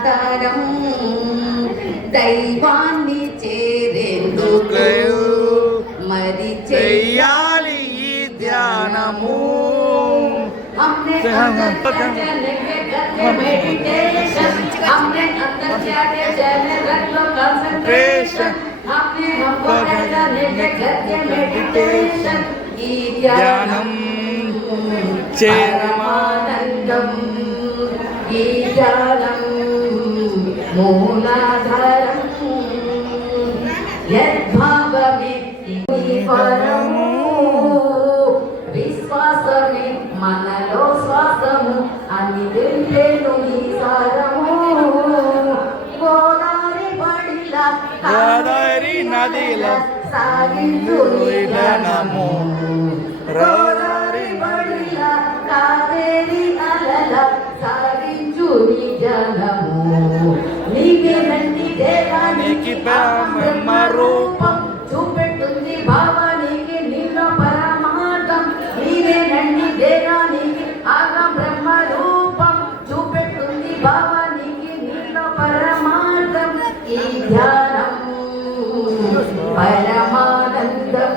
ఆధారం దైవాన్ని చేరేందుకు మరి చెయ్యాలి ఈ ధ్యానము. మెడిటేషన్ ఈ ధ్యానం. చేరమానందం ఈ ధ్యానం. మూలాధారం యద్భావమే పరము విశ్వాసమే మనలో శ్వాసము అని తెలిపేను ఈ సారము. గోదావరి బడిల గోదావరి నదిల సాగించు ధ్యానము గోదావరి బడిల కావేరి అలల సాగించు నీ ధ్యానము నీకే నంది దేవానికి బ్రహ్మ రూపం చూపెట్టుంది భావానికి నిన్న పరమార్థం. నీవే నంది దేవానికి ఆగ బ్రహ్మ రూపం చూపెట్టుంది భావానికి నిన్న పరమార్థం. ఈ ధ్యానం పరమానందం.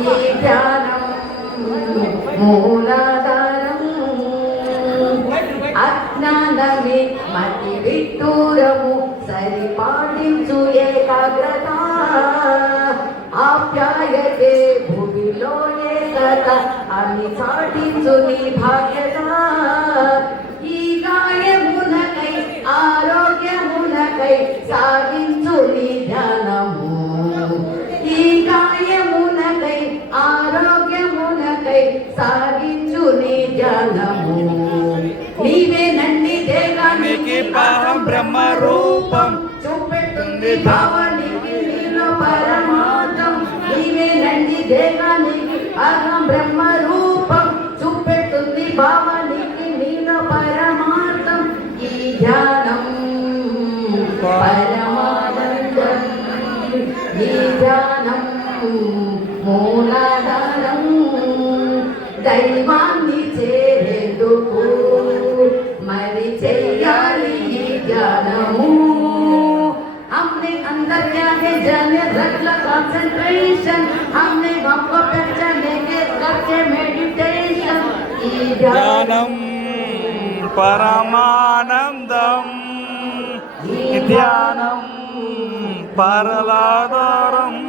ఈ ధ్యానం మూలాధారం. అజ్ఞానమే మతి విట్టూరము. సరి పాటించు ఏకాగ్రత ఆప్యాయతే భూమిలో ఏకత అని చాటించు నీ భాగ్యత పాహం బ్రహ్మ రూపం చూపెట్టుంది భావానికి నీలో పరమార్థం. నీవే నంది దేగానికి అహం బ్రహ్మ రూపం చూపెట్టుంది భావానికి నీలో పరమార్థం. ఈ ధ్యానం పరమానందం ज्ञानं परमानन्दम् ज्ञानं परलादारम्।